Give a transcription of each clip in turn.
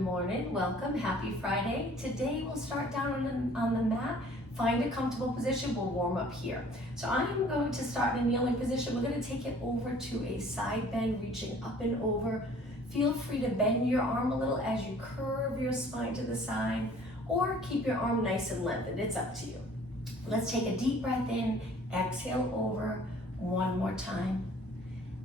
Good morning, welcome, happy Friday. Today we'll start down on the mat. Find a comfortable position, we'll warm up here. So I'm going to start in a kneeling position. We're going to take it over to a side bend, reaching up and over. Feel free to bend your arm a little as you curve your spine to the side, or keep your arm nice and lengthened, it's up to you. Let's take a deep breath in, exhale over, one more time,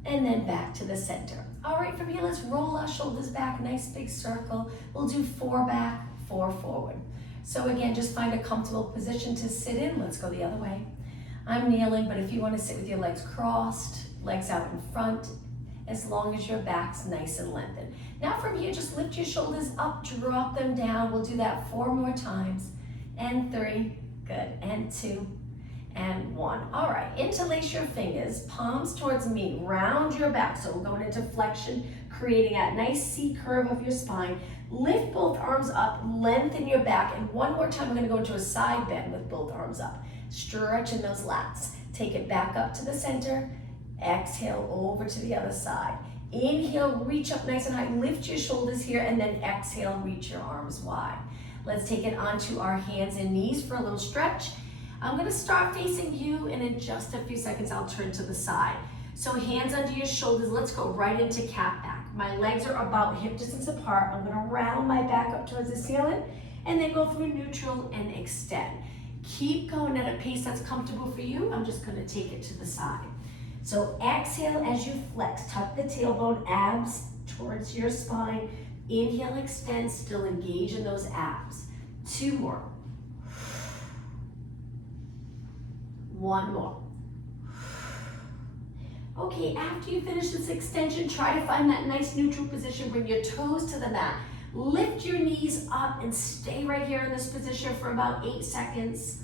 and then back to the center. All right, from here, let's roll our shoulders back, nice big circle. We'll do 4 back, 4 forward. So again, just find a comfortable position to sit in. Let's go the other way. I'm kneeling, but if you want to sit with your legs crossed, legs out in front, as long as your back's nice and lengthened. Now from here, just lift your shoulders up, drop them down. We'll do that 4 more times. And 3, good, and 2, and 1. All right, interlace your fingers, palms towards me, round your back. So we're going into flexion, creating that nice C curve of your spine. Lift both arms up, lengthen your back, and one more time, we're gonna go into a side bend with both arms up. Stretching those lats. Take it back up to the center, exhale over to the other side. Inhale, reach up nice and high, lift your shoulders here, and then exhale, reach your arms wide. Let's take it onto our hands and knees for a little stretch. I'm gonna start facing you, and in just a few seconds, I'll turn to the side. So hands under your shoulders, let's go right into cat back. My legs are about hip distance apart. I'm gonna round my back up towards the ceiling, and then go through neutral and extend. Keep going at a pace that's comfortable for you. I'm just gonna take it to the side. So exhale as you flex, tuck the tailbone, abs towards your spine. Inhale, extend, still engage in those abs. 2 more. 1 more. Okay, after you finish this extension, try to find that nice neutral position. Bring your toes to the mat. Lift your knees up and stay right here in this position for about 8 seconds.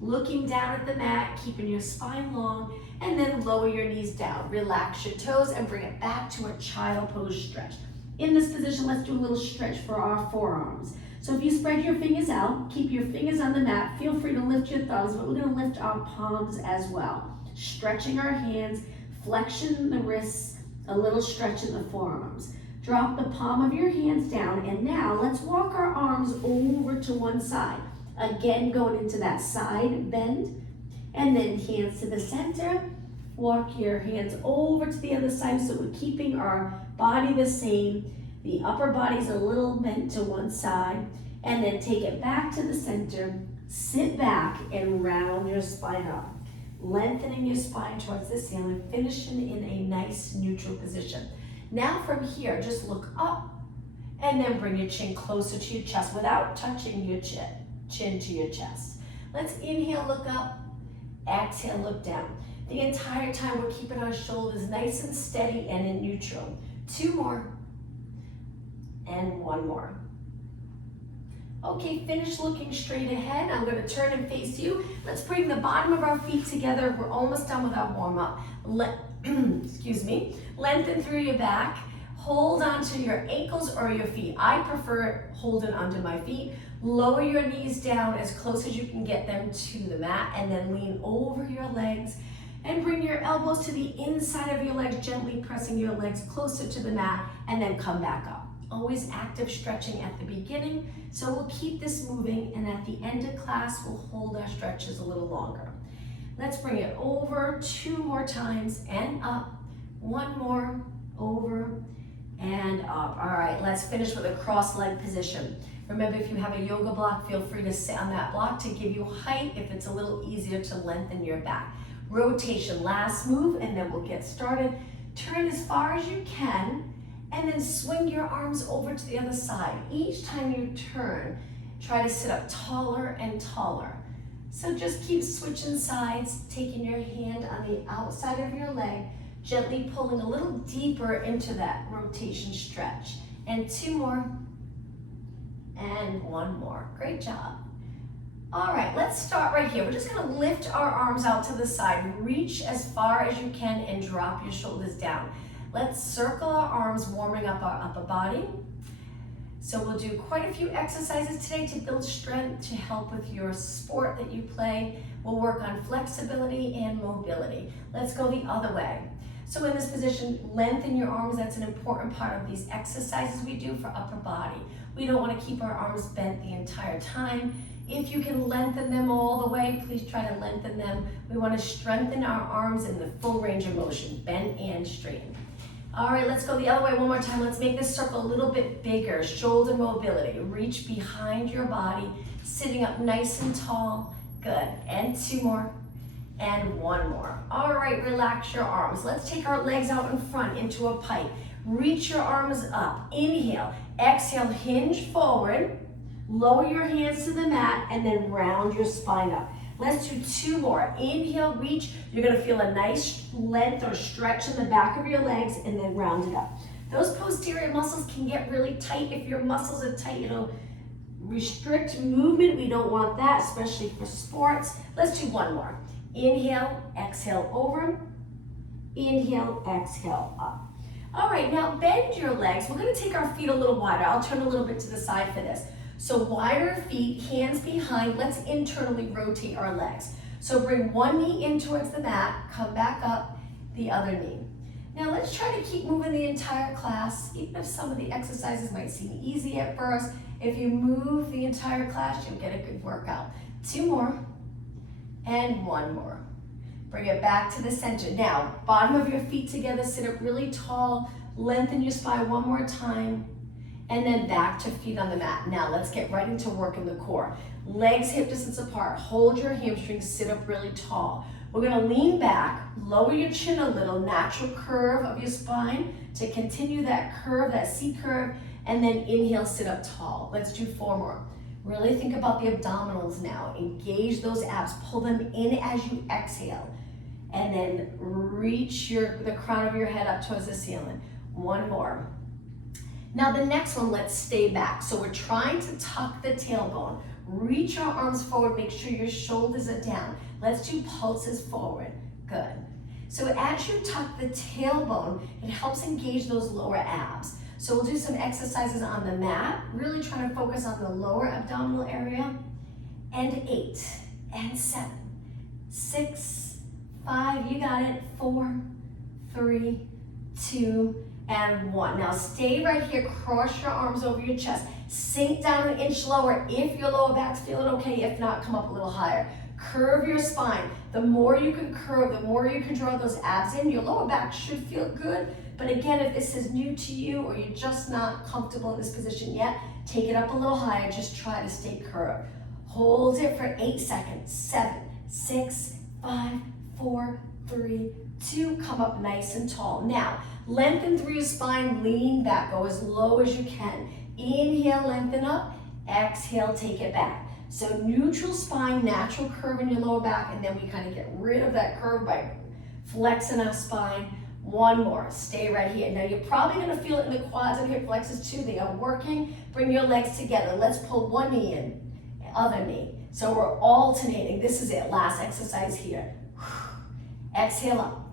Looking down at the mat, keeping your spine long, and then lower your knees down. Relax your toes and bring it back to a child pose stretch. In this position, let's do a little stretch for our forearms. So if you spread your fingers out, keep your fingers on the mat, feel free to lift your thumbs, but we're gonna lift our palms as well. Stretching our hands, flexion in the wrists, a little stretch in the forearms. Drop the palm of your hands down, and now let's walk our arms over to one side. Again, going into that side bend, and then hands to the center. Walk your hands over to the other side so we're keeping our body the same. The upper body's a little bent to one side, and then take it back to the center. Sit back and round your spine up. Lengthening your spine towards the ceiling, finishing in a nice neutral position. Now from here, just look up and then bring your chin closer to your chest without touching your chin to your chest. Let's inhale, look up, exhale, look down. The entire time we're keeping our shoulders nice and steady and in neutral. 2 more. And 1 more. Okay, finish looking straight ahead. I'm gonna turn and face you. Let's bring the bottom of our feet together. We're almost done with our warm up. Excuse me. Lengthen through your back. Hold onto your ankles or your feet. I prefer holding onto my feet. Lower your knees down as close as you can get them to the mat, and then lean over your legs and bring your elbows to the inside of your legs, gently pressing your legs closer to the mat, and then come back up. Always active stretching at the beginning, so we'll keep this moving, and at the end of class, we'll hold our stretches a little longer. Let's bring it over 2 more times and up. 1 more, over and up. All right, let's finish with a cross-leg position. Remember, if you have a yoga block, feel free to sit on that block to give you height if it's a little easier to lengthen your back. Rotation, last move, and then we'll get started. Turn as far as you can, and then swing your arms over to the other side. Each time you turn, try to sit up taller and taller. So just keep switching sides, taking your hand on the outside of your leg, gently pulling a little deeper into that rotation stretch. And 2 more, and 1 more. Great job. All right, let's start right here. We're just gonna lift our arms out to the side, reach as far as you can, and drop your shoulders down. Let's circle our arms, warming up our upper body. So we'll do quite a few exercises today to build strength, to help with your sport that you play. We'll work on flexibility and mobility. Let's go the other way. So in this position, lengthen your arms. That's an important part of these exercises we do for upper body. We don't want to keep our arms bent the entire time. If you can lengthen them all the way, please try to lengthen them. We want to strengthen our arms in the full range of motion, bend and straighten. All right, let's go the other way one more time. Let's make this circle a little bit bigger. Shoulder mobility. Reach behind your body, sitting up nice and tall. Good. And 2 more. And 1 more. All right, relax your arms. Let's take our legs out in front into a pike. Reach your arms up. Inhale. Exhale, hinge forward. Lower your hands to the mat and then round your spine up. Let's do 2 more. Inhale, reach. You're gonna feel a nice length or stretch in the back of your legs and then round it up. Those posterior muscles can get really tight. If your muscles are tight, it'll restrict movement. We don't want that, especially for sports. Let's do 1 more. Inhale, exhale over. Inhale, exhale up. All right, now bend your legs. We're gonna take our feet a little wider. I'll turn a little bit to the side for this. So wider feet, hands behind. Let's internally rotate our legs. So bring one knee in towards the mat, come back up, the other knee. Now let's try to keep moving the entire class, even if some of the exercises might seem easy at first. If you move the entire class, you'll get a good workout. 2 more, and 1 more. Bring it back to the center. Now, bottom of your feet together, sit up really tall, lengthen your spine 1 more time, and then back to feet on the mat. Now let's get right into working the core. Legs hip distance apart, hold your hamstrings, sit up really tall. We're gonna lean back, lower your chin a little, natural curve of your spine to continue that curve, that C curve, and then inhale, sit up tall. Let's do 4 more. Really think about the abdominals now. Engage those abs, pull them in as you exhale, and then reach the crown of your head up towards the ceiling. 1 more. Now the next one, let's stay back. So we're trying to tuck the tailbone. Reach your arms forward, make sure your shoulders are down. Let's do pulses forward. Good. So as you tuck the tailbone, it helps engage those lower abs. So we'll do some exercises on the mat, really trying to focus on the lower abdominal area. And 8, and 7, 6, 5, you got it, 4, 3, 2, and 1. Now stay right here, cross your arms over your chest. Sink down an inch lower if your lower back's feeling okay. If not, come up a little higher. Curve your spine. The more you can curve, the more you can draw those abs in. Your lower back should feel good. But again, if this is new to you or you're just not comfortable in this position yet, take it up a little higher. Just try to stay curved. Hold it for 8 seconds. 7, 6, 5, 4, 3, 2. Come up nice and tall. Now, lengthen through your spine, lean back, go as low as you can. Inhale, lengthen up. Exhale, take it back. So neutral spine, natural curve in your lower back, and then we kind of get rid of that curve by flexing our spine. 1 more, stay right here. Now you're probably gonna feel it in the quads and hip flexors too. They are working. Bring your legs together. Let's pull one knee in, other knee. So we're alternating. This is it, last exercise here. Exhale up.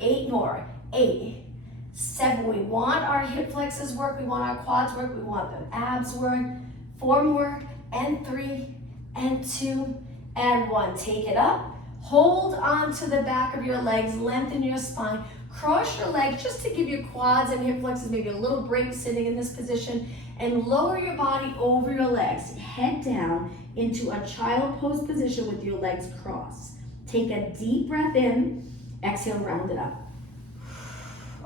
8 more, 8, 7. We want our hip flexors work, we want our quads work, we want the abs work. 4 more, and 3, and 2, and 1. Take it up. Hold on to the back of your legs, lengthen your spine. Cross your legs just to give your quads and hip flexors maybe a little break sitting in this position, and lower your body over your legs. Head down into a child pose position with your legs crossed. Take a deep breath in. Exhale, round it up.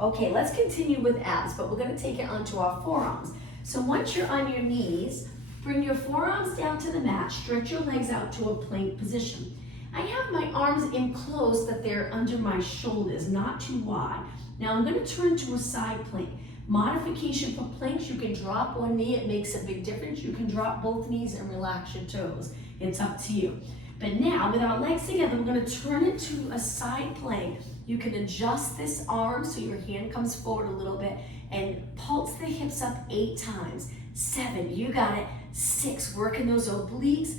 Okay, let's continue with abs, but we're gonna take it onto our forearms. So once you're on your knees, bring your forearms down to the mat, stretch your legs out to a plank position. I have my arms in close that they're under my shoulders, not too wide. Now I'm gonna turn to a side plank. Modification for planks, you can drop one knee, it makes a big difference. You can drop both knees and relax your toes. It's up to you. But now, with our legs together, we're gonna turn it to a side plank. You can adjust this arm so your hand comes forward a little bit and pulse the hips up 8 times. 7, you got it. 6, working those obliques.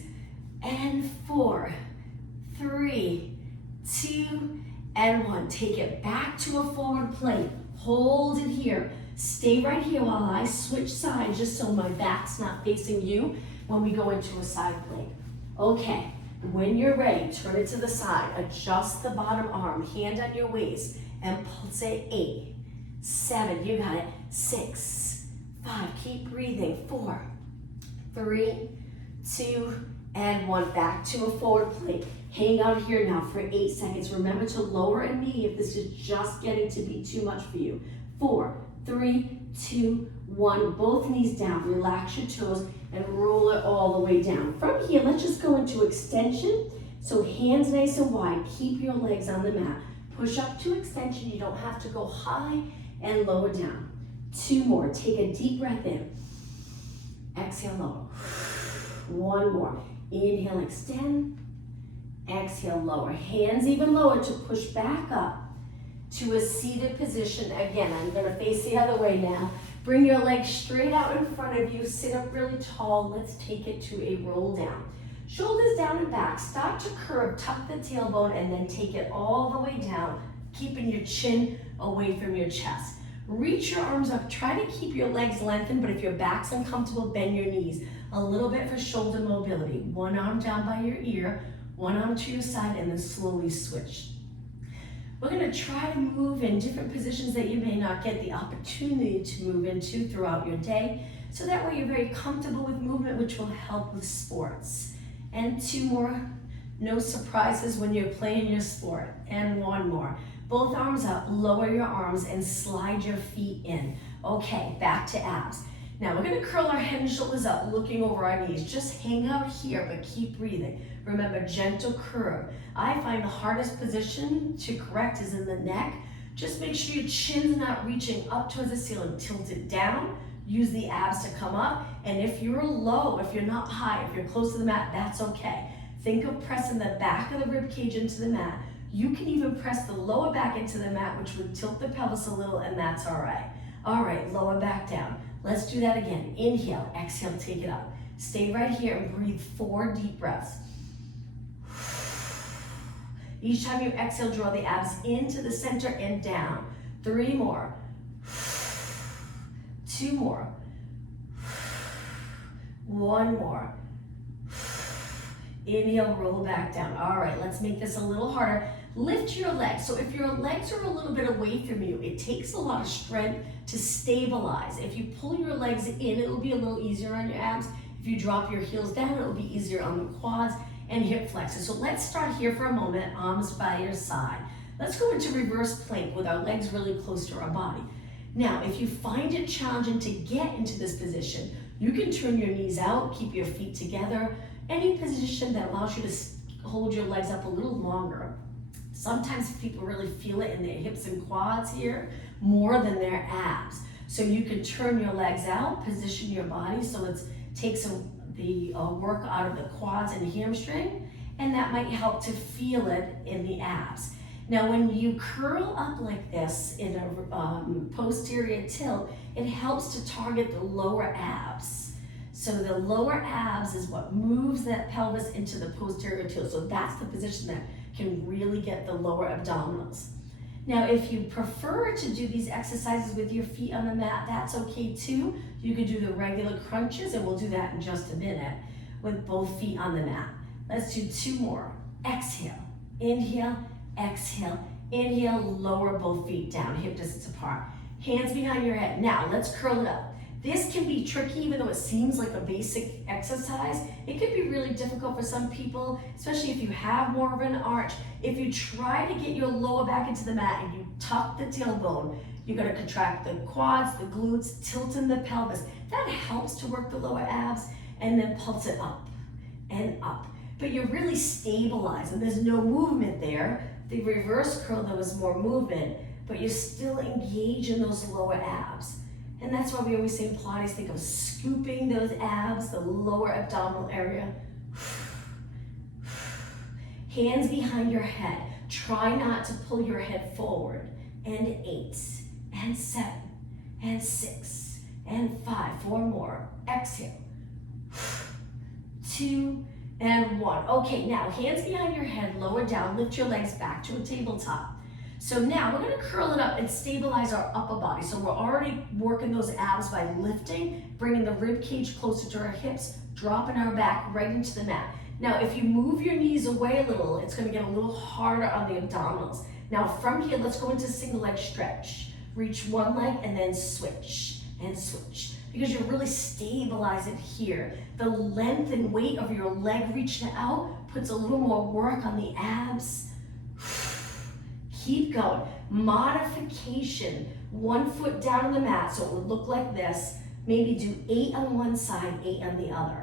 And 4, 3, 2, and 1. Take it back to a forward plank. Hold it here. Stay right here while I switch sides just so my back's not facing you when we go into a side plank. Okay. When you're ready, turn it to the side, adjust the bottom arm, hand on your waist, and pulse it. 8, 7, you got it, 6, 5, keep breathing, 4, 3, 2, and 1, back to a forward plank. Hang out here now for 8 seconds. Remember to lower a knee if this is just getting to be too much for you. 4, 3, 2, 1, both knees down, relax your toes, and roll it all the way down. From here, let's just go into extension. So hands nice and wide, keep your legs on the mat. Push up to extension, you don't have to go high, and lower down. 2 more, take a deep breath in. Exhale, lower. 1 more, inhale, extend. Exhale, lower. Hands even lower to push back up to a seated position. Again, I'm gonna face the other way now. Bring your legs straight out in front of you. Sit up really tall. Let's take it to a roll down. Shoulders down and back. Start to curve, tuck the tailbone, and then take it all the way down, keeping your chin away from your chest. Reach your arms up. Try to keep your legs lengthened, but if your back's uncomfortable, bend your knees a little bit for shoulder mobility. One arm down by your ear, one arm to your side, and then slowly switch. We're gonna try to move in different positions that you may not get the opportunity to move into throughout your day. So that way you're very comfortable with movement, which will help with sports. And 2 more, no surprises when you're playing your sport. And 1 more. Both arms up, lower your arms and slide your feet in. Okay, back to abs. Now we're gonna curl our head and shoulders up, looking over our knees. Just hang out here, but keep breathing. Remember, gentle curve. I find the hardest position to correct is in the neck. Just make sure your chin's not reaching up towards the ceiling. Tilt it down, use the abs to come up. And if you're low, if you're not high, if you're close to the mat, that's okay. Think of pressing the back of the rib cage into the mat. You can even press the lower back into the mat, which would tilt the pelvis a little, and that's all right. All right, lower back down. Let's do that again. Inhale, exhale, take it up. Stay right here and breathe 4 deep breaths. Each time you exhale, draw the abs into the center and down. 3 more. 2 more. 1 more. Inhale, roll back down. All right, let's make this a little harder. Lift your legs. So if your legs are a little bit away from you, it takes a lot of strength to stabilize. If you pull your legs in, it'll be a little easier on your abs. If you drop your heels down, it'll be easier on the quads and hip flexors. So let's start here for a moment, arms by your side. Let's go into reverse plank with our legs really close to our body. Now, if you find it challenging to get into this position, you can turn your knees out, keep your feet together, any position that allows you to hold your legs up a little longer. Sometimes people really feel it in their hips and quads here more than their abs. So you can turn your legs out, position your body so it takes the work out of the quads and hamstring, and that might help to feel it in the abs. Now when you curl up like this in a posterior tilt, it helps to target the lower abs. So the lower abs is what moves that pelvis into the posterior tilt. So that's the position that can really get the lower abdominals. Now, if you prefer to do these exercises with your feet on the mat, that's okay too. You can do the regular crunches, and we'll do that in just a minute with both feet on the mat. Let's do 2 more. Exhale, inhale, exhale, inhale, lower both feet down, hip distance apart. Hands behind your head. Now, let's curl it up. This can be tricky, even though it seems like a basic exercise. It could be really difficult for some people, especially if you have more of an arch. If you try to get your lower back into the mat and you tuck the tailbone, you're gonna contract the quads, the glutes, tilting the pelvis. That helps to work the lower abs, and then pulse it up and up. But you're really stabilized, and there's no movement there. The reverse curl, there was more movement, but you're still engaged in those lower abs. And that's why we always say in Pilates, think of scooping those abs, the lower abdominal area. Hands behind your head. Try not to pull your head forward. And 8, and 7, and 6, and 5. 4 more. Exhale. 2, and 1. Okay, now hands behind your head, lower down, lift your legs back to a tabletop. So now we're gonna curl it up and stabilize our upper body. So we're already working those abs by lifting, bringing the rib cage closer to our hips, dropping our back right into the mat. Now, if you move your knees away a little, it's gonna get a little harder on the abdominals. Now, from here, let's go into single leg stretch. Reach one leg and then switch and switch, because you're really stabilizing here. The length and weight of your leg reaching out puts a little more work on the abs. Keep going. Modification. 1 foot down on the mat, so it would look like this. Maybe do 8 on one side, 8 on the other.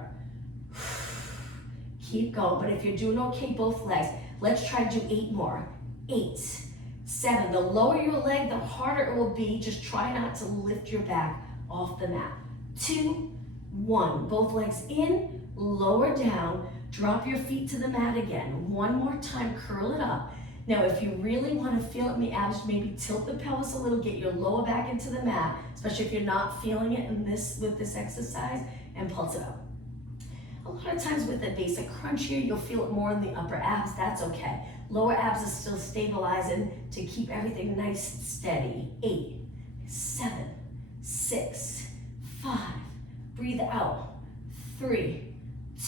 Keep going, but if you're doing okay, both legs, let's try to do 8 more. 8, 7. The lower your leg, the harder it will be. Just try not to lift your back off the mat. 2, 1. Both legs in, lower down. Drop your feet to the mat again. One more time, curl it up. Now, if you really want to feel it in the abs, maybe tilt the pelvis a little, get your lower back into the mat, especially if you're not feeling it with this exercise, and pulse it up. A lot of times with the basic crunch here, you'll feel it more in the upper abs. That's okay. Lower abs are still stabilizing to keep everything nice and steady. 8, 7, 6, 5. Breathe out. 3,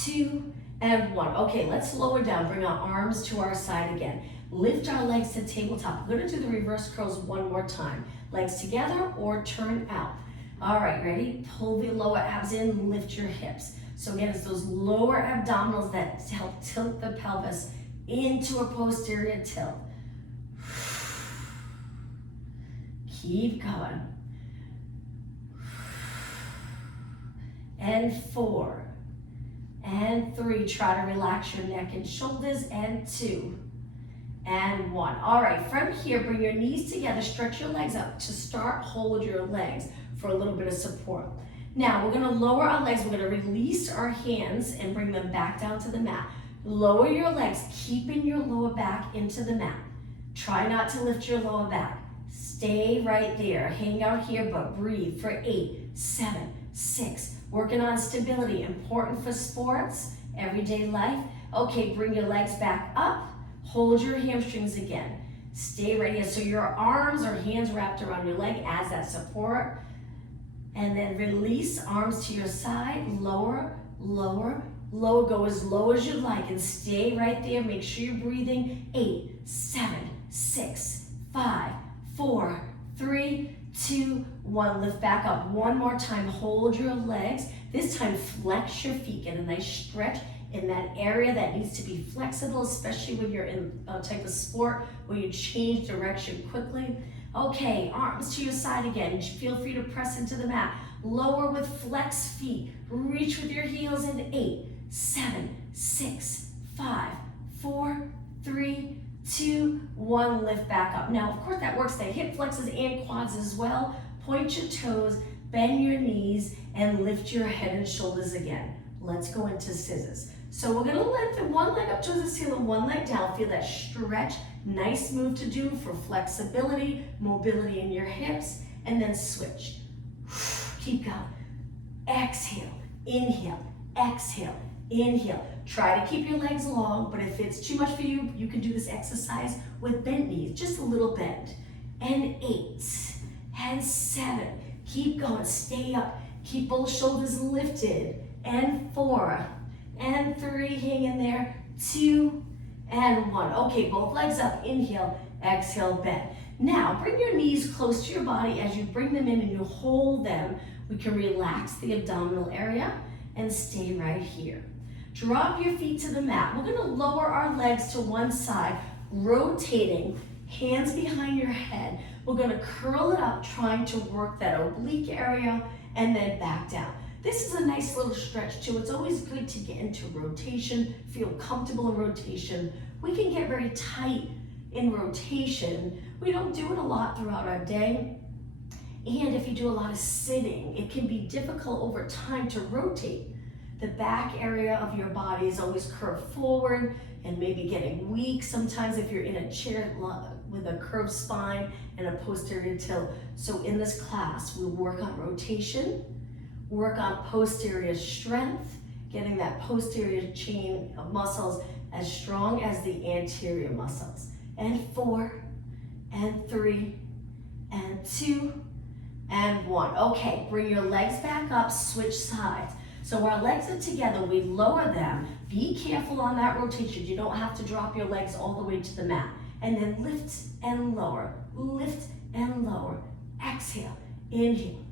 2, and 1. Okay, let's lower down. Bring our arms to our side again. Lift our legs to tabletop. We're gonna do the reverse curls one more time. Legs together or turn out. All right, ready? Pull the lower abs in, lift your hips. So again, it's those lower abdominals that help tilt the pelvis into a posterior tilt. Keep going. And 4, and 3. Try to relax your neck and shoulders, and 2, and 1. All right, from here, bring your knees together, stretch your legs up. To start, hold your legs for a little bit of support. Now, we're gonna lower our legs. We're gonna release our hands and bring them back down to the mat. Lower your legs, keeping your lower back into the mat. Try not to lift your lower back. Stay right there. Hang out here, but breathe for 8, 7, 6. Working on stability, important for sports, everyday life. Okay, bring your legs back up. Hold your hamstrings again. Stay right here. So your arms or hands wrapped around your leg as that support. And then release, arms to your side, lower, lower, lower. Go as low as you like and stay right there. Make sure you're breathing. 8, 7, 6, 5, 4, 3, 2, 1. Lift back up one more time. Hold your legs. This time, flex your feet. Get a nice stretch in that area that needs to be flexible, especially when you're in a type of sport where you change direction quickly. Okay, arms to your side again. Feel free to press into the mat. Lower with flexed feet. Reach with your heels in 8, 7, 6, 5, 4, 3, 2, 1. Lift back up. Now, of course, that works the hip flexors and quads as well. Point your toes, bend your knees, and lift your head and shoulders again. Let's go into scissors. So we're gonna lengthen one leg up towards the ceiling, one leg down. Feel that stretch. Nice move to do for flexibility, mobility in your hips, and then switch. Keep going. Exhale, inhale, exhale, inhale. Try to keep your legs long, but if it's too much for you, you can do this exercise with bent knees, just a little bend. And 8, and 7. Keep going, stay up. Keep both shoulders lifted. And 4, and 3, hang in there. 2, and 1. Okay, both legs up. Inhale, exhale, bend. Now, bring your knees close to your body. As you bring them in and you hold them, we can relax the abdominal area and stay right here. Drop your feet to the mat. We're gonna lower our legs to one side, rotating, hands behind your head. We're gonna curl it up, trying to work that oblique area, and then back down. This is a nice little stretch too. It's always good to get into rotation, feel comfortable in rotation. We can get very tight in rotation. We don't do it a lot throughout our day. And if you do a lot of sitting, it can be difficult over time to rotate. The back area of your body is always curved forward and maybe getting weak sometimes if you're in a chair with a curved spine and a posterior tilt. So in this class, we'll work on rotation, work on posterior strength, getting that posterior chain of muscles as strong as the anterior muscles. And 4, and 3, and 2, and 1. Okay, bring your legs back up, switch sides. So our legs are together, we lower them. Be careful on that rotation. You don't have to drop your legs all the way to the mat. And then lift and lower, lift and lower. Exhale, inhale.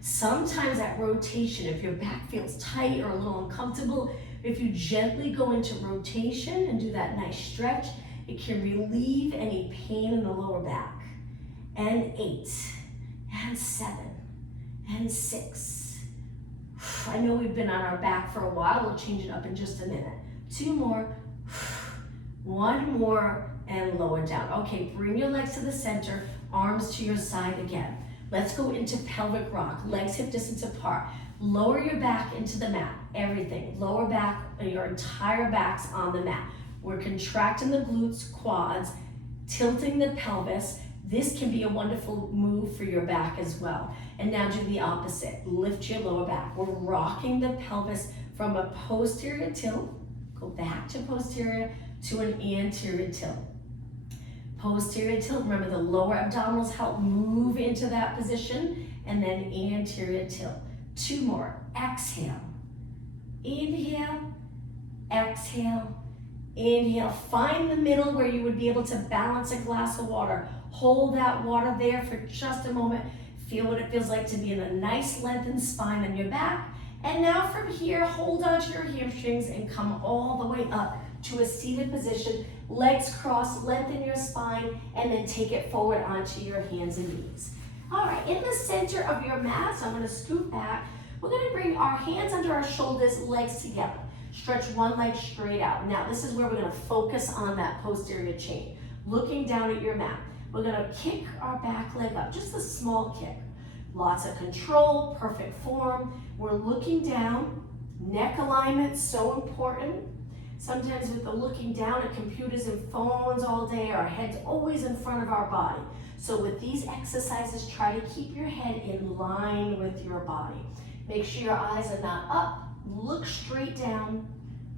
Sometimes that rotation, if your back feels tight or a little uncomfortable, if you gently go into rotation and do that nice stretch, it can relieve any pain in the lower back. And 8, and 7, and 6. I know we've been on our back for a while. We'll change it up in just a minute. 2 more. 1 more, and lower down. Okay, bring your legs to the center, arms to your side again. Let's go into pelvic rock, legs hip distance apart. Lower your back into the mat, everything. Lower back, your entire back's on the mat. We're contracting the glutes, quads, tilting the pelvis. This can be a wonderful move for your back as well. And now do the opposite. Lift your lower back. We're rocking the pelvis from a posterior tilt, go back to posterior, to an anterior tilt. Posterior tilt, remember the lower abdominals help move into that position, and then anterior tilt. 2 more, exhale, inhale, exhale, inhale. Find the middle where you would be able to balance a glass of water. Hold that water there for just a moment. Feel what it feels like to be in a nice lengthened spine on your back. And now from here, hold on to your hamstrings and come all the way up to a seated position. Legs crossed, lengthen your spine, and then take it forward onto your hands and knees. All right, in the center of your mat, so I'm gonna scoot back. We're gonna bring our hands under our shoulders, legs together. Stretch one leg straight out. Now this is where we're gonna focus on that posterior chain. Looking down at your mat. We're gonna kick our back leg up, just a small kick. Lots of control, perfect form. We're looking down. Neck alignment, so important. Sometimes with the looking down at computers and phones all day, our head's always in front of our body. So with these exercises, try to keep your head in line with your body. Make sure your eyes are not up. Look straight down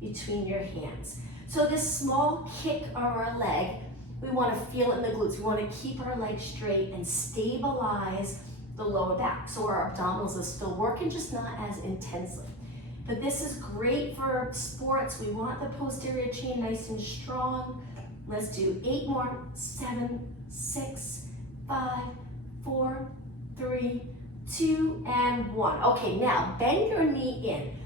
between your hands. So this small kick of our leg, we want to feel it in the glutes. We want to keep our legs straight and stabilize the lower back. So our abdominals are still working, just not as intensely. But this is great for sports. We want the posterior chain nice and strong. Let's do 8 more. 7, 6, 5, 4, 3, 2, and 1. Okay, now bend your knee in.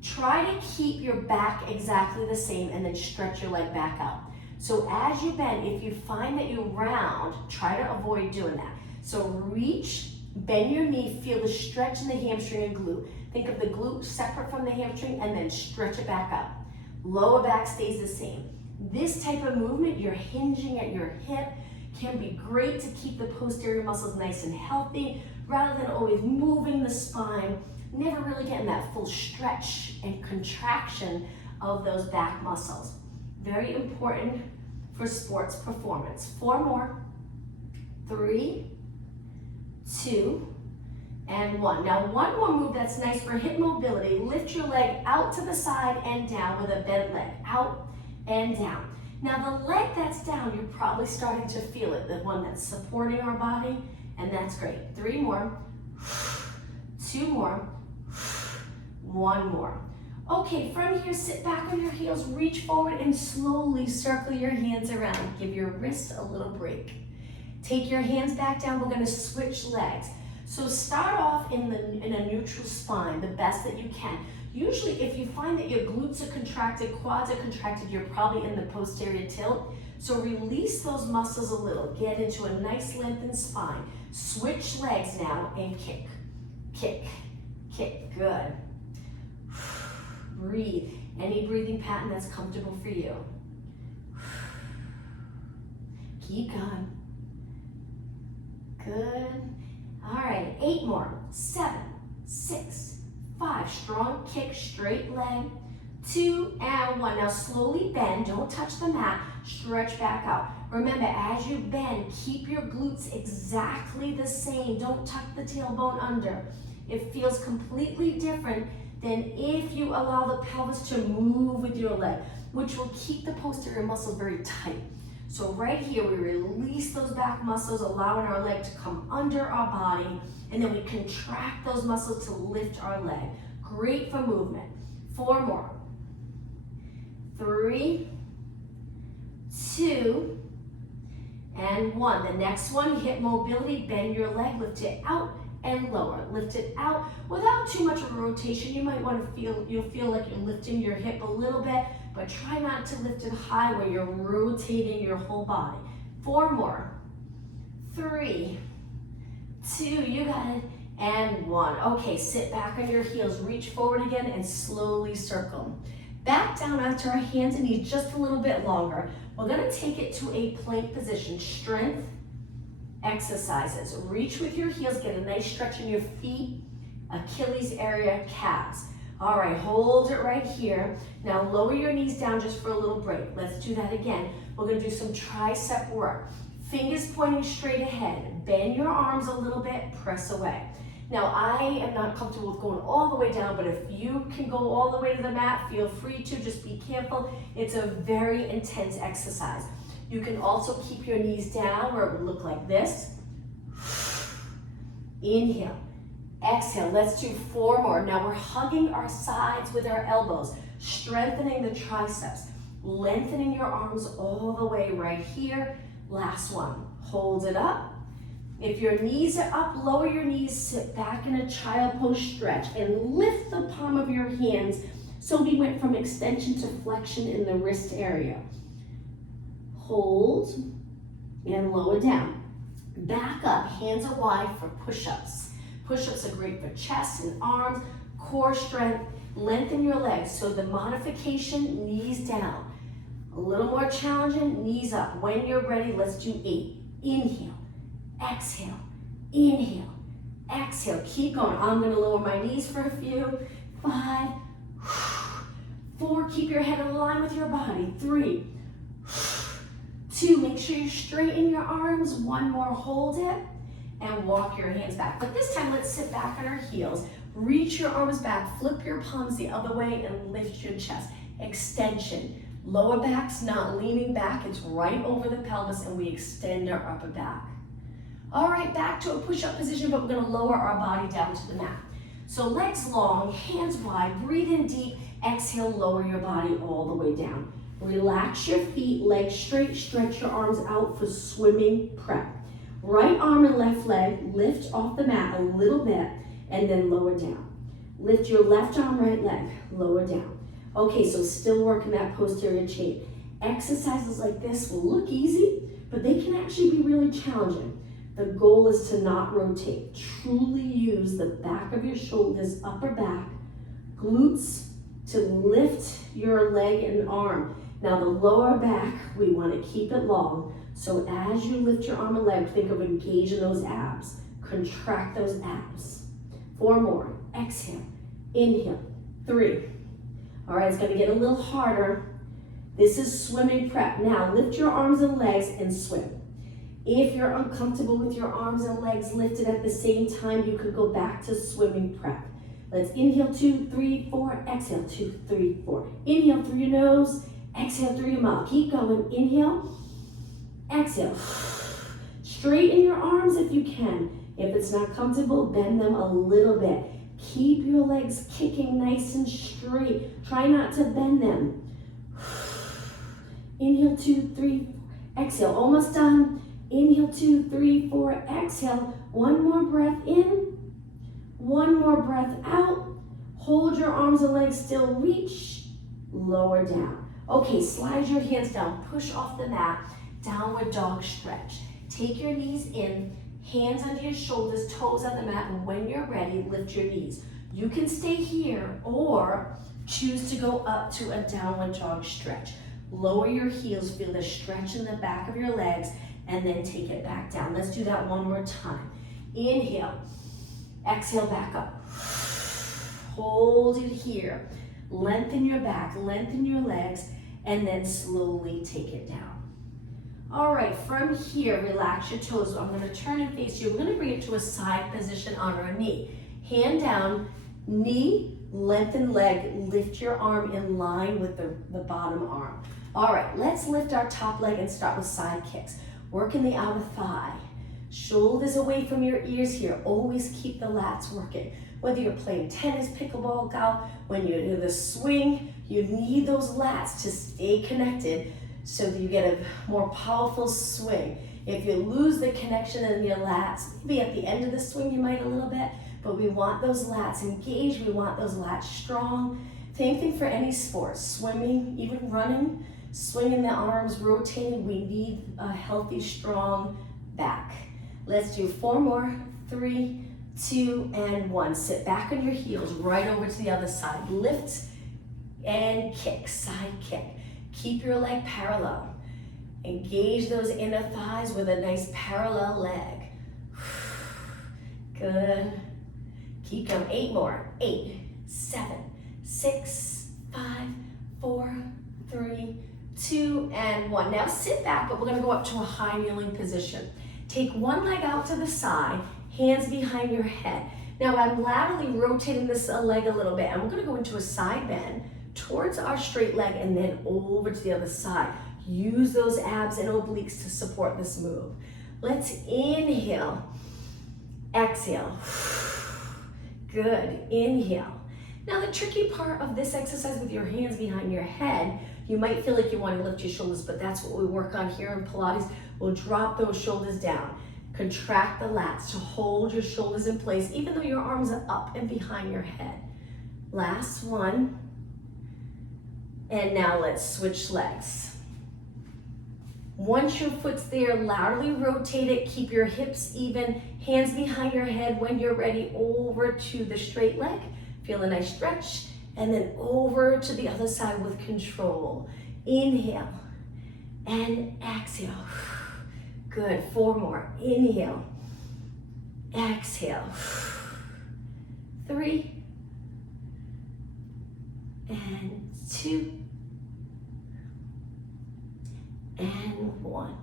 Try to keep your back exactly the same and then stretch your leg back out. So as you bend, if you find that you round, try to avoid doing that. So reach, bend your knee, feel the stretch in the hamstring and glute. Think of the glute separate from the hamstring and then stretch it back up. Lower back stays the same. This type of movement, you're hinging at your hip, can be great to keep the posterior muscles nice and healthy rather than always moving the spine, never really getting that full stretch and contraction of those back muscles. Very important for sports performance. 4 more, 3, 2, and 1. Now one more move that's nice for hip mobility. Lift your leg out to the side and down with a bent leg, out and down. Now the leg that's down, you're probably starting to feel it, the one that's supporting our body, and that's great. 3 more, 2 more, 1 more. Okay, from here, sit back on your heels, reach forward and slowly circle your hands around. Give your wrists a little break. Take your hands back down, we're gonna switch legs. So start off in a neutral spine, the best that you can. Usually if you find that your glutes are contracted, quads are contracted, you're probably in the posterior tilt. So release those muscles a little, get into a nice lengthened spine. Switch legs now and kick, kick, kick, good. Breathe, any breathing pattern that's comfortable for you. Keep going. Good. All right, 8 more. 7, 6, 5. Strong kick, straight leg. 2 and 1. Now slowly bend. Don't touch the mat. Stretch back out. Remember, as you bend, keep your glutes exactly the same. Don't tuck the tailbone under. It feels completely different than if you allow the pelvis to move with your leg, which will keep the posterior muscles very tight. So right here, we release those back muscles, allowing our leg to come under our body, and then we contract those muscles to lift our leg. Great for movement. 4 more. 3, 2, and 1. The next one, hip mobility. Bend your leg, lift it out and lower. Lift it out without too much of a rotation. You might want to you'll feel like you're lifting your hip a little bit, but try not to lift it high where you're rotating your whole body. 4 more. 3, 2, you got it, and 1. Okay, sit back on your heels, reach forward again, and slowly circle. Back down onto our hands and knees just a little bit longer. We're gonna take it to a plank position. Strength exercises. Reach with your heels, get a nice stretch in your feet, Achilles area, calves. All right, hold it right here. Now lower your knees down just for a little break. Let's do that again. We're gonna do some tricep work. Fingers pointing straight ahead. Bend your arms a little bit, press away. Now, I am not comfortable with going all the way down, but if you can go all the way to the mat, feel free to, just be careful. It's a very intense exercise. You can also keep your knees down where it would look like this. Inhale, exhale. Let's do 4 more. Now we're hugging our sides with our elbows, strengthening the triceps, lengthening your arms all the way right here. Last one, hold it up. If your knees are up, lower your knees, sit back in a child pose stretch, and lift the palm of your hands so we went from extension to flexion in the wrist area. Hold and lower down. Back up, hands are wide for push-ups. Push-ups are great for chest and arms, core strength. Lengthen your legs, so the modification, knees down. A little more challenging, knees up. When you're ready, let's do 8. Inhale. Exhale, inhale, exhale, keep going. I'm gonna lower my knees for a few. 5, 4, keep your head in line with your body. 3, 2, make sure you straighten your arms. 1 more, hold it, and walk your hands back. But this time, let's sit back on our heels. Reach your arms back, flip your palms the other way, and lift your chest. Extension. Lower back's not leaning back, it's right over the pelvis, and we extend our upper back. All right, back to a push-up position, but we're gonna lower our body down to the mat. So legs long, hands wide, breathe in deep, exhale, lower your body all the way down. Relax your feet, legs straight, stretch your arms out for swimming prep. Right arm and left leg, lift off the mat a little bit, and then lower down. Lift your left arm, right leg, lower down. Okay, so still working that posterior chain. Exercises like this will look easy, but they can actually be really challenging. The goal is to not rotate. Truly use the back of your shoulders, upper back, glutes to lift your leg and arm. Now the lower back, we want to keep it long. So as you lift your arm and leg, think of engaging those abs. Contract those abs. 4 more. Exhale. Inhale. 3. All right, it's going to get a little harder. This is swimming prep. Now lift your arms and legs and swim. If you're uncomfortable with your arms and legs lifted at the same time, you could go back to swimming prep. Let's inhale 2, 3, 4, exhale 2, 3, 4. Inhale through your nose, exhale through your mouth. Keep going. Inhale, exhale. Straighten your arms if you can. If it's not comfortable, bend them a little bit. Keep your legs kicking nice and straight. Try not to bend them. Inhale 2, 3, exhale. Almost done. Inhale 2, 3, 4, exhale. 1 more breath in, 1 more breath out. Hold your arms and legs still, reach, lower down. Okay, slide your hands down, push off the mat, downward dog stretch. Take your knees in, hands under your shoulders, toes on the mat, and when you're ready, lift your knees. You can stay here or choose to go up to a downward dog stretch. Lower your heels, feel the stretch in the back of your legs, and then take it back down. Let's do that 1 more time. Inhale, exhale back up. Hold it here. Lengthen your back, lengthen your legs, and then slowly take it down. All right, from here, relax your toes. I'm gonna turn and face you. We're gonna bring it to a side position on our knee. Hand down, knee, lengthen leg, lift your arm in line with the bottom arm. All right, let's lift our top leg and start with side kicks. Working the outer thigh. Shoulders away from your ears here. Always keep the lats working. Whether you're playing tennis, pickleball, golf, when you do the swing, you need those lats to stay connected so that you get a more powerful swing. If you lose the connection in your lats, maybe at the end of the swing you might a little bit, but we want those lats engaged, we want those lats strong. Same thing for any sport, swimming, even running, swinging the arms, rotating, we need a healthy, strong back. Let's do 4 more, 3, 2, and 1. Sit back on your heels, right over to the other side. Lift and kick, side kick. Keep your leg parallel. Engage those inner thighs with a nice parallel leg. Good. Keep going. 8 more. 8, 7, 6, 5, 4, 3, 2, and 1. Now sit back, but we're gonna go up to a high kneeling position. Take one leg out to the side, hands behind your head. Now I'm laterally rotating this leg a little bit, and we're gonna go into a side bend towards our straight leg and then over to the other side. Use those abs and obliques to support this move. Let's inhale, exhale. Good, inhale. Now the tricky part of this exercise with your hands behind your head, you might feel like you want to lift your shoulders, but that's what we work on here in Pilates. We'll drop those shoulders down. Contract the lats to hold your shoulders in place, even though your arms are up and behind your head. Last one. And now let's switch legs. Once your foot's there, laterally rotate it, keep your hips even, hands behind your head. When you're ready, over to the straight leg. Feel a nice stretch, and then over to the other side with control. Inhale and exhale. Good, 4 more. Inhale, exhale. 3, and 2, and 1.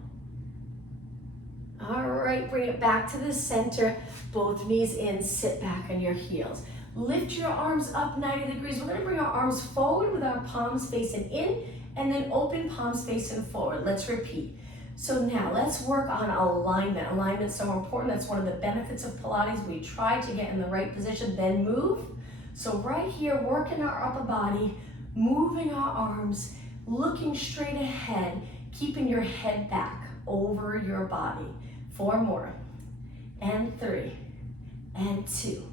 All right, bring it back to the center. Both knees in, sit back on your heels. Lift your arms up 90 degrees. We're gonna bring our arms forward with our palms facing in, and then open palms facing forward. Let's repeat. So now let's work on alignment. Alignment's so important. That's one of the benefits of Pilates. We try to get in the right position, then move. So right here, working our upper body, moving our arms, looking straight ahead, keeping your head back over your body. 4 more, and 3, and 2,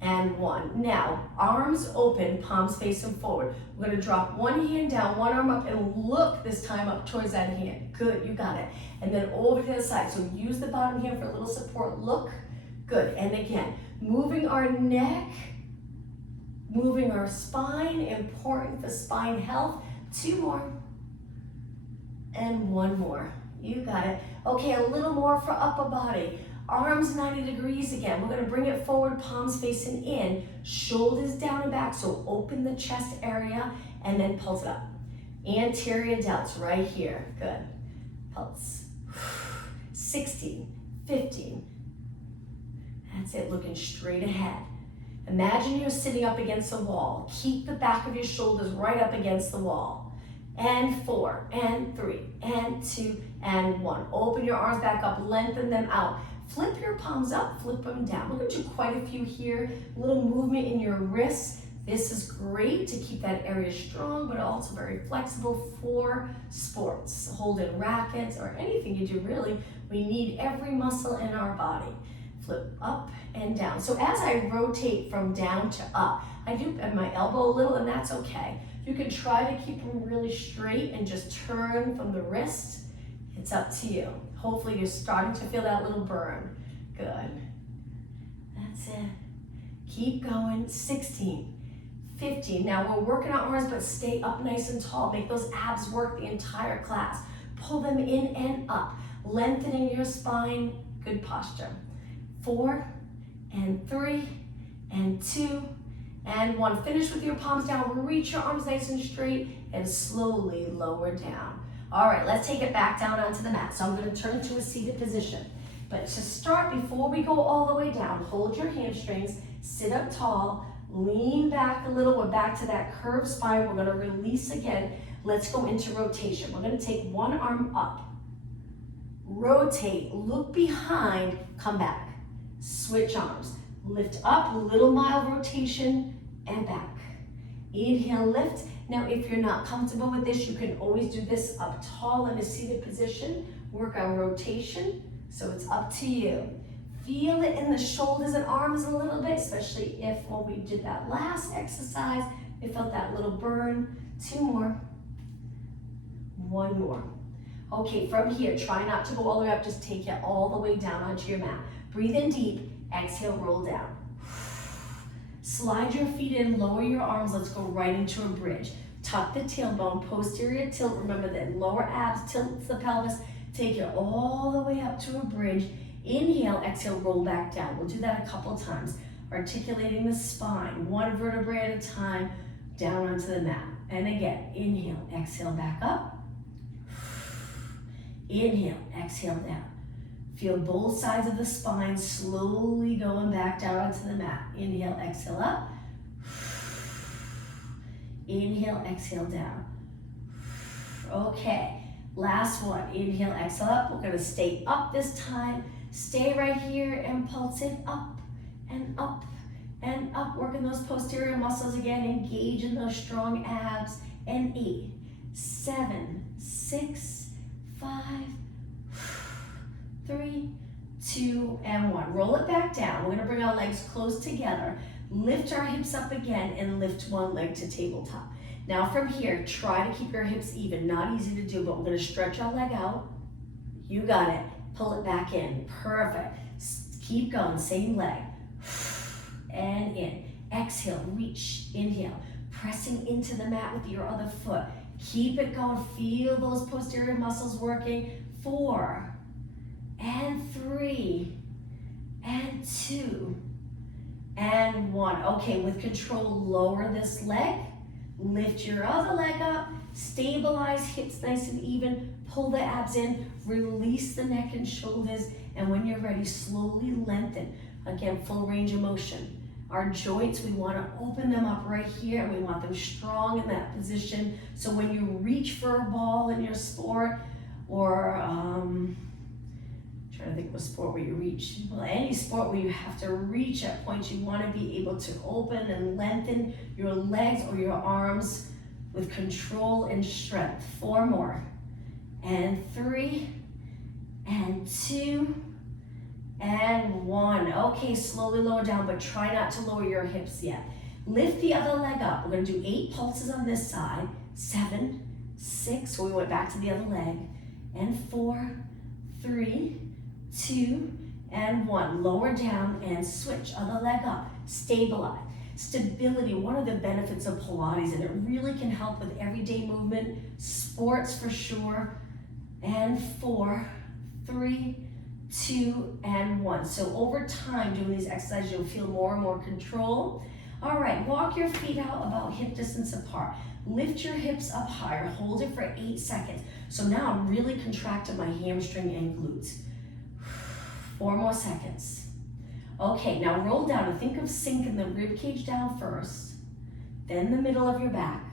and 1. Now, arms open, palms facing forward. We're gonna drop one hand down, one arm up, and look this time up towards that hand. Good, you got it. And then over to the other side. So use the bottom hand for a little support. Look, good. And again, moving our neck, moving our spine, important for spine health. 2 more, and 1 more. You got it. Okay, a little more for upper body. Arms 90 degrees again. We're gonna bring it forward, palms facing in, shoulders down and back, so open the chest area and then pulse it up. Anterior delts right here, good. Pulse. 16, 15. That's it, looking straight ahead. Imagine you're sitting up against a wall. Keep the back of your shoulders right up against the wall. And 4, and 3, and 2, and 1. Open your arms back up, lengthen them out. Flip your palms up, flip them down. We're gonna do quite a few here. A little movement in your wrists. This is great to keep that area strong, but also very flexible for sports. Holding rackets or anything you do really, we need every muscle in our body. Flip up and down. So as I rotate from down to up, I do bend my elbow a little, and that's okay. You can try to keep them really straight and just turn from the wrist. It's up to you. Hopefully you're starting to feel that little burn. Good. That's it. Keep going. 16, 15. Now we're working our arms, but stay up nice and tall. Make those abs work the entire class. Pull them in and up. Lengthening your spine. Good posture. 4, and 3, and 2, and 1. Finish with your palms down. Reach your arms nice and straight and slowly lower down. All right, let's take it back down onto the mat. So I'm going to turn to a seated position. But to start, before we go all the way down, hold your hamstrings, sit up tall, lean back a little. We're back to that curved spine. We're going to release again. Let's go into rotation. We're going to take one arm up, rotate, look behind, come back. Switch arms. Lift up, little mild rotation, and back. Inhale, lift. Now, if you're not comfortable with this, you can always do this up tall in a seated position. Work on rotation, so it's up to you. Feel it in the shoulders and arms a little bit, especially if when we did that last exercise, we felt that little burn. 2 more. 1 more. Okay, from here, try not to go all the way up, just take it all the way down onto your mat. Breathe in deep, exhale, roll down. Slide your feet in, lower your arms, let's go right into a bridge. Tuck the tailbone, posterior tilt, remember that lower abs tilts the pelvis, take it all the way up to a bridge. Inhale, exhale, roll back down. We'll do that a couple times. Articulating the spine, 1 vertebrae at a time, down onto the mat. And again, inhale, exhale, back up. Inhale, exhale, down. Feel both sides of the spine slowly going back down onto the mat. Inhale, exhale, up. Inhale, exhale, down. Okay, last one. Inhale, exhale, up. We're gonna stay up this time. Stay right here and pulse it up and up and up. Working those posterior muscles again. Engage in those strong abs. And 8, 7, 6, 5, 3, 2, and 1. Roll it back down. We're gonna bring our legs close together. Lift our hips up again and lift one leg to tabletop. Now from here, try to keep your hips even. Not easy to do, but we're gonna stretch our leg out. You got it. Pull it back in. Perfect. Keep going, same leg. And in. Exhale, reach, inhale. Pressing into the mat with your other foot. Keep it going. Feel those posterior muscles working. 4, and 3, and 2, and 1. Okay, with control, lower this leg. Lift your other leg up. Stabilize, hips nice and even. Pull the abs in. Release the neck and shoulders. And when you're ready, slowly lengthen. Again, full range of motion. Our joints, we want to open them up right here, and we want them strong in that position. So when you reach for a ball in your sport, or trying to think of a sport where you reach, well, any sport where you have to reach at points, you want to be able to open and lengthen your legs or your arms with control and strength. 4 more, and 3, and 2, and 1. Okay, slowly lower down, but try not to lower your hips yet. Lift the other leg up. We're gonna do 8 pulses on this side. 7, 6, so we went back to the other leg. And 4, 3, 2, and 1. Lower down and switch. Other leg up. Stabilize. Stability, one of the benefits of Pilates, and it really can help with everyday movement, sports for sure. And 4, 3, 2, and 1. So over time, doing these exercises, you'll feel more and more control. All right, walk your feet out about hip distance apart. Lift your hips up higher. Hold it for 8 seconds. So now I'm really contracting my hamstring and glutes. 4 more seconds. Okay, now roll down and think of sinking the rib cage down first, then the middle of your back,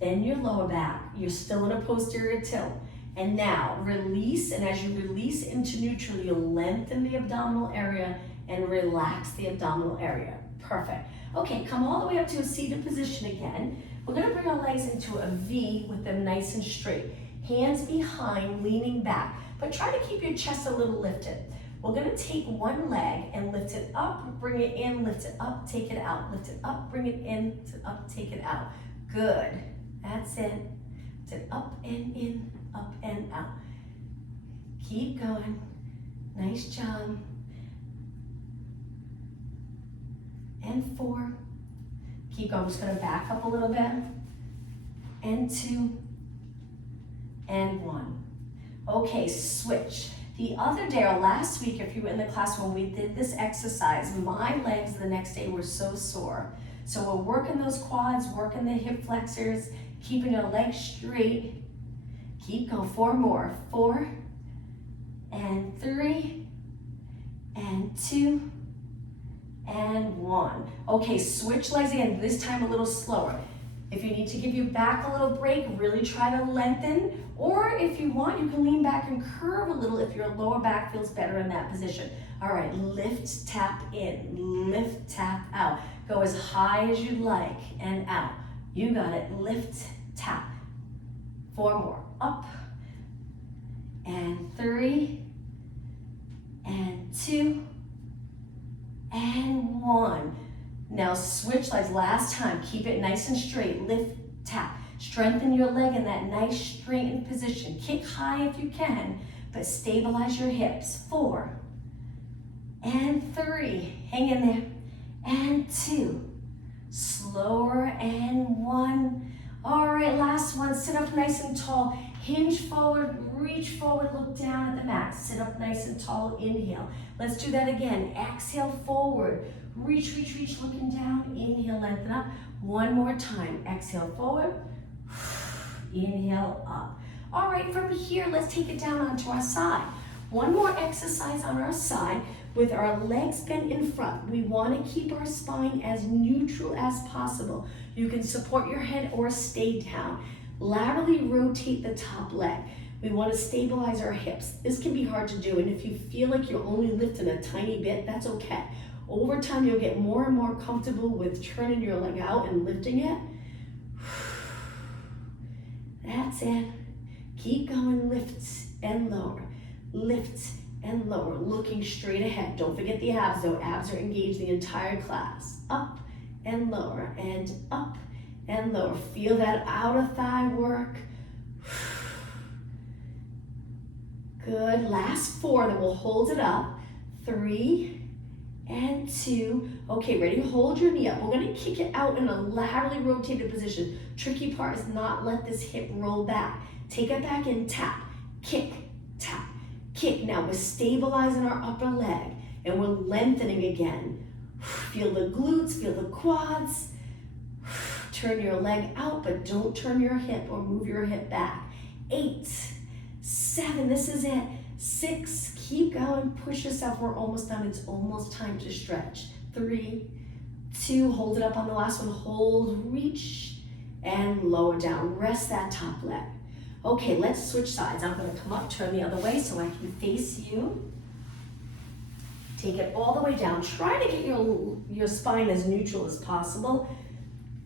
then your lower back. You're still in a posterior tilt. And now release, and as you release into neutral, you'll lengthen the abdominal area and relax the abdominal area. Perfect. Okay, come all the way up to a seated position again. We're gonna bring our legs into a V with them nice and straight. Hands behind, leaning back, but try to keep your chest a little lifted. We're gonna take one leg and lift it up, bring it in, lift it up, take it out, lift it up, bring it in, lift it up, take it out. Good, that's it. Lift it up and in, up and out. Keep going, nice job. And 4, keep going, I'm just gonna back up a little bit. And 2, and 1. Okay, switch. The other day, or last week, if you were in the class when we did this exercise, my legs the next day were so sore. So we're working those quads, working the hip flexors, keeping your legs straight. Keep going, 4 more. 4, and 3, and 2, and 1. Okay, switch legs again, this time a little slower. If you need to give your back a little break, really try to lengthen. Or if you want, you can lean back and curve a little if your lower back feels better in that position. All right, lift, tap in, lift, tap out. Go as high as you like and out. You got it, lift, tap. 4 more, up, and 3, and 2, and 1. Now switch legs, last time, keep it nice and straight, lift, tap. Strengthen your leg in that nice straightened position. Kick high if you can, but stabilize your hips. 4, and 3, hang in there, and 2, slower, and 1. All right, last one, sit up nice and tall, hinge forward, reach forward, look down at the mat, sit up nice and tall, inhale. Let's do that again, exhale forward, reach, reach, reach, looking down, inhale, lengthen up. One more time, exhale forward, inhale up. All right, from here, let's take it down onto our side. One more exercise on our side with our legs bent in front. We want to keep our spine as neutral as possible. You can support your head or stay down. Laterally rotate the top leg. We want to stabilize our hips. This can be hard to do, and if you feel like you're only lifting a tiny bit, that's okay. Over time, you'll get more and more comfortable with turning your leg out and lifting it. That's it. Keep going, lift and lower, lift and lower, looking straight ahead. Don't forget the abs though. Abs are engaged the entire class. Up and lower and up and lower. Feel that outer thigh work. Good, last 4, then we'll hold it up. 3 and 2. Okay, ready? Hold your knee up. We're gonna kick it out in a laterally rotated position. Tricky part is not let this hip roll back. Take it back in, tap, kick, tap, kick. Now we're stabilizing our upper leg and we're lengthening again. Feel the glutes, feel the quads. Turn your leg out, but don't turn your hip or move your hip back. 8, 7, this is it. 6, keep going, push yourself, we're almost done. It's almost time to stretch. 3, 2, hold it up on the last one. Hold, reach, and lower down. Rest that top leg. Okay, let's switch sides. I'm gonna come up, turn the other way so I can face you. Take it all the way down. Try to get your spine as neutral as possible.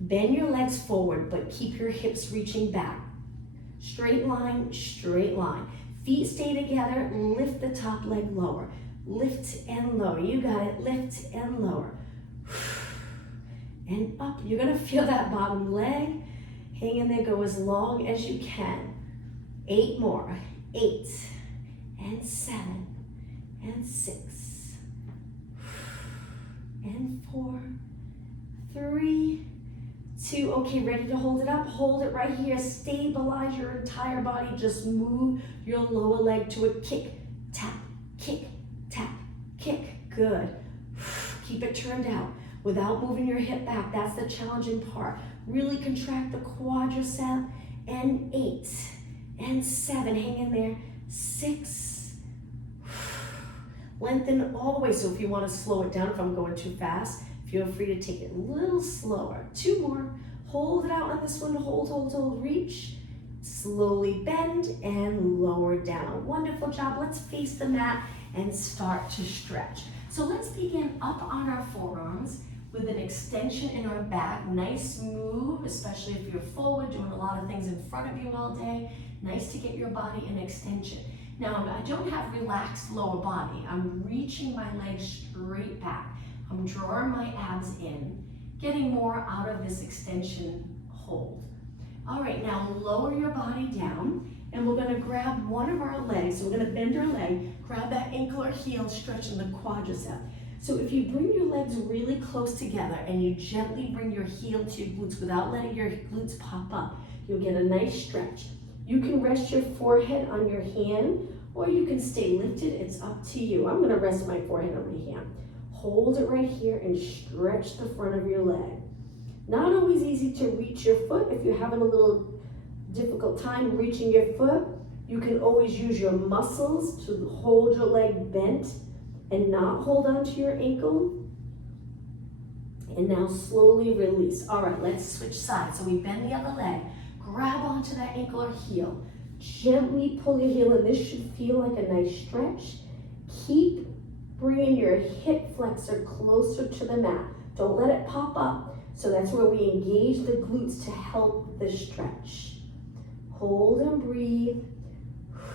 Bend your legs forward, but keep your hips reaching back. Straight line, straight line. Feet stay together, lift the top leg lower. Lift and lower, you got it, lift and lower. And up, you're gonna feel that bottom leg. Hang in there, go as long as you can. 8 more, 8, and 7, and 6, and 4, 3, 2, okay, ready to hold it up? Hold it right here, stabilize your entire body, just move your lower leg to a kick, tap, kick, tap, kick, good. Keep it turned out without moving your hip back, that's the challenging part. Really contract the quadricep, and 8, and 7, hang in there, 6, lengthen all the way, so if you want to slow it down, if I'm going too fast, feel free to take it a little slower. 2 more, hold it out on this one, hold, hold, hold, reach, slowly bend and lower down. Wonderful job, let's face the mat and start to stretch. So let's begin up on our forearms with an extension in our back. Nice move, especially if you're forward, doing a lot of things in front of you all day. Nice to get your body in extension. Now, I don't have relaxed lower body. I'm reaching my legs straight back. I'm drawing my abs in, getting more out of this extension hold. All right, now lower your body down, and we're gonna grab one of our legs. So we're gonna bend our leg, grab that ankle or heel, stretching the quadricep. So if you bring your legs really close together and you gently bring your heel to your glutes without letting your glutes pop up, you'll get a nice stretch. You can rest your forehead on your hand, or you can stay lifted, it's up to you. I'm gonna rest my forehead on my hand. Hold it right here and stretch the front of your leg. Not always easy to reach your foot. If you're having a little difficult time reaching your foot, you can always use your muscles to hold your leg bent and not hold onto your ankle. And now slowly release. All right, let's switch sides. So we bend the other leg, grab onto that ankle or heel. Gently pull your heel in. This should feel like a nice stretch. Keep bringing your hip flexor closer to the mat. Don't let it pop up. So that's where we engage the glutes to help the stretch. Hold and breathe.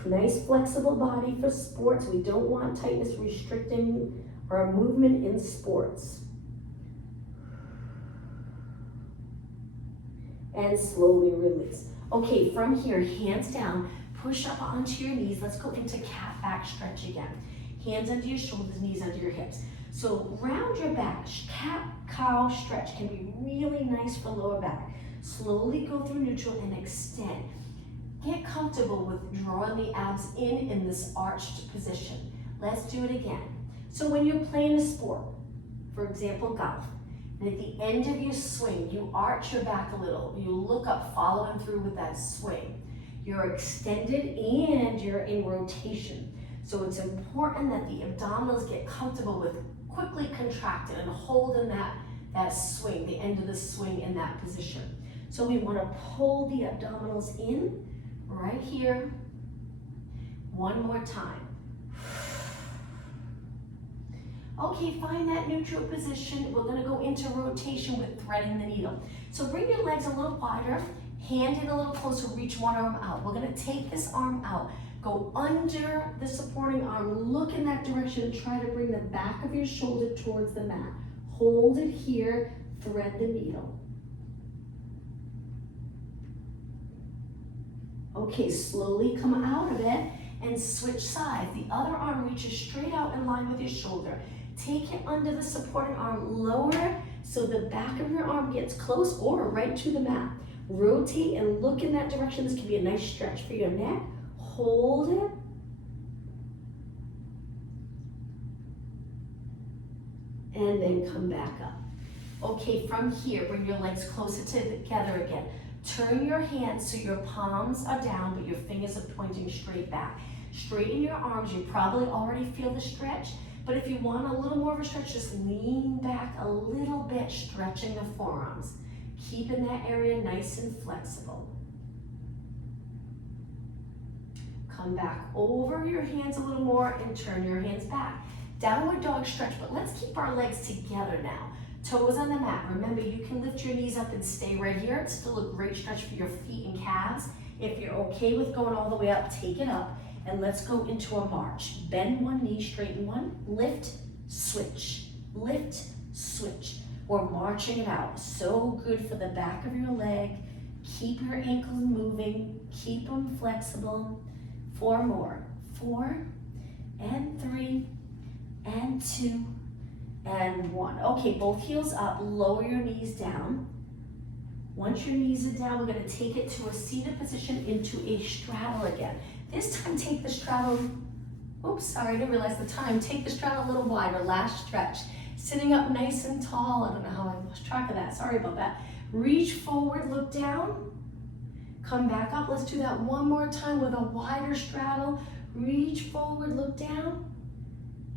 Nice flexible body for sports. We don't want tightness restricting our movement in sports. And slowly release. Okay, from here, hands down, push up onto your knees. Let's go into cat back stretch again. Hands under your shoulders, knees under your hips. So round your back. Cat cow stretch can be really nice for lower back. Slowly go through neutral and extend. Get comfortable with drawing the abs in this arched position. Let's do it again. So when you're playing a sport, for example, golf, and at the end of your swing, you arch your back a little. You look up, following through with that swing. You're extended and you're in rotation. So it's important that the abdominals get comfortable with quickly contracted and holding that swing, the end of the swing in that position. So we want to pull the abdominals in right here. One more time. Okay, find that neutral position. We're gonna go into rotation with threading the needle. So bring your legs a little wider, hand it a little closer, reach one arm out. We're gonna take this arm out, go under the supporting arm, look in that direction, try to bring the back of your shoulder towards the mat. Hold it here, thread the needle. Okay, slowly come out of it and switch sides. The other arm reaches straight out in line with your shoulder. Take it under the supporting arm, lower so the back of your arm gets close or right to the mat. Rotate and look in that direction. This can be a nice stretch for your neck. Hold it. And then come back up. Okay, from here, bring your legs closer together again. Turn your hands so your palms are down, but your fingers are pointing straight back. Straighten your arms. You probably already feel the stretch, but if you want a little more of a stretch, just lean back a little bit, stretching the forearms. Keeping that area nice and flexible. Come back over your hands a little more and turn your hands back. Downward dog stretch, but let's keep our legs together now. Toes on the mat. Remember, you can lift your knees up and stay right here. It's still a great stretch for your feet and calves. If you're okay with going all the way up, take it up. And let's go into a march. Bend one knee, straighten one, lift, switch, lift, switch. We're marching it out. So good for the back of your leg. Keep your ankles moving, keep them flexible. 4 more. 4 and 3 and 2 and 1. Okay, both heels up, lower your knees down. Once your knees are down, we're gonna take it to a seated position into a straddle again. This time, take the straddle, oops, sorry, I didn't realize the time. Take the straddle a little wider, last stretch. Sitting up nice and tall. I don't know how I lost track of that, sorry about that. Reach forward, look down, come back up. Let's do that one more time with a wider straddle. Reach forward, look down,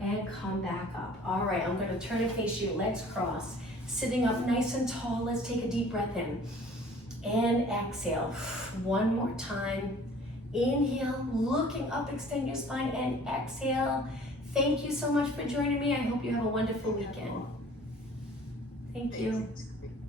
and come back up. All right, I'm gonna turn and face you, legs crossed. Sitting up nice and tall, let's take a deep breath in. And exhale, one more time. Inhale, looking up, extend your spine, and exhale. Thank you so much for joining me. I hope you have a wonderful weekend. Thank you.